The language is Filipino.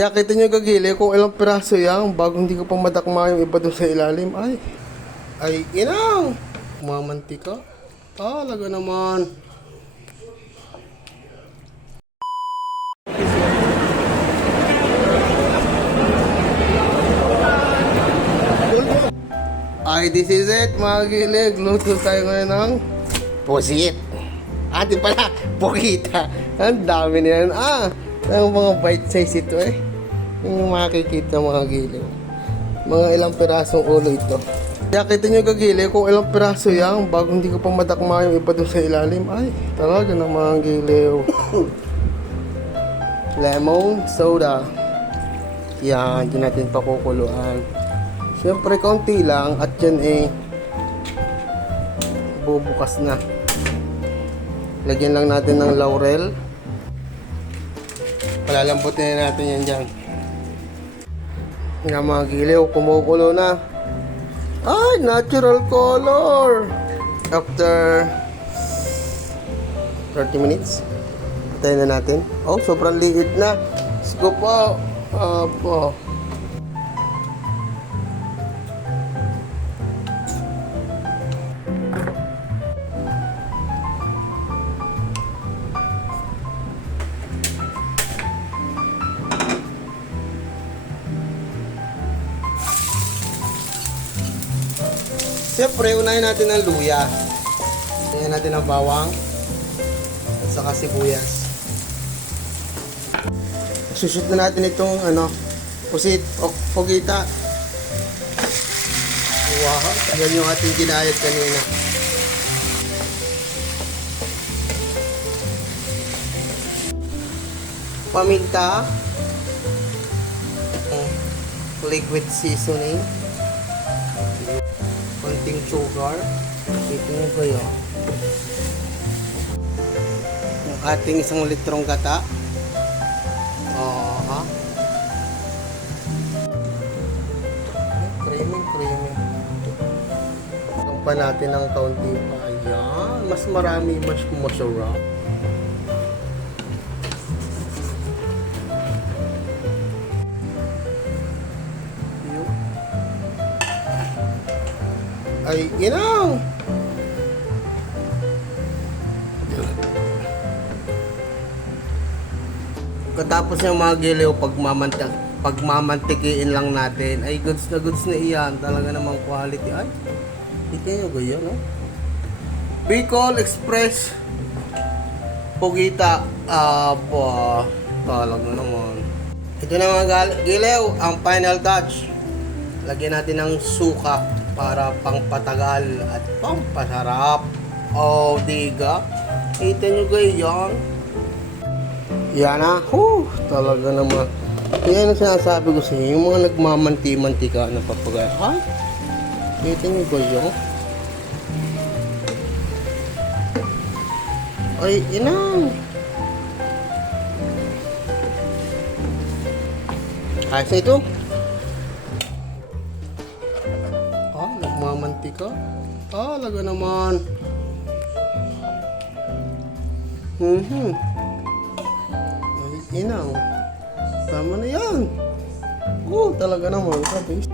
Kaya kita nyo gagili kung ilang piraso yan bago hindi ko pa madakma yung iba dun sa ilalim. Ay inang! Mamantika. Talaga naman. This is it mga gilig. Luto tayo ngayon ng pusit. Di pala, pokita. Ang dami niyan. Ang mga bite size ito yung makikita mga gilig. Mga ilang pirasong ulo ito. Kaya kita nyo gagili kung ilang piraso yan bago hindi ko pa madakma yung iba dun sa ilalim. Talaga naman giliw. Lemon soda. Yan, hindi natin pakukuluan. Siyempre, kaunti lang at yan bubukas na. Lagyan lang natin ng laurel. Palalambutin na natin yan dyan. Nga mga giliw, kumukulo na. Natural color! After 30 minutes, patayin na natin. Sobrang liit na. Scoop po. Siyempre, unahin natin ang luya. Unahin natin ang bawang at saka sibuyas. Sushoot na natin itong pusit o pogita. Wow, yan yung ating ginayat kanina. Paminta. Liquid seasoning. Konting sugar. Ito nyo kayo. Yung ating 1 litrong gata. Creamy. Ito pa natin ng kaunti pa. Ayan. Mas marami, mas masarap. Inang! Katapos yung mga giliw, pagmamantikiin lang natin, goods na iyan. Talaga namang quality. Hindi nyo ganyan, Bicol Express Pogita. Talaga naman. Ito na mga giliw, ang final touch. Lagyan natin ng suka para pangpatagal at pampasarap. Diga. Kita nyo ganyan. Yan talaga naman. Yan ang sinasabi ko sa inyo, yung mga nagmamanti-mantika na papagay. Kita nyo ganyan. Inang. Ayos na ito. Nagmamantika. Talaga naman. Inang. Tama na yan. Talaga naman. Sabi.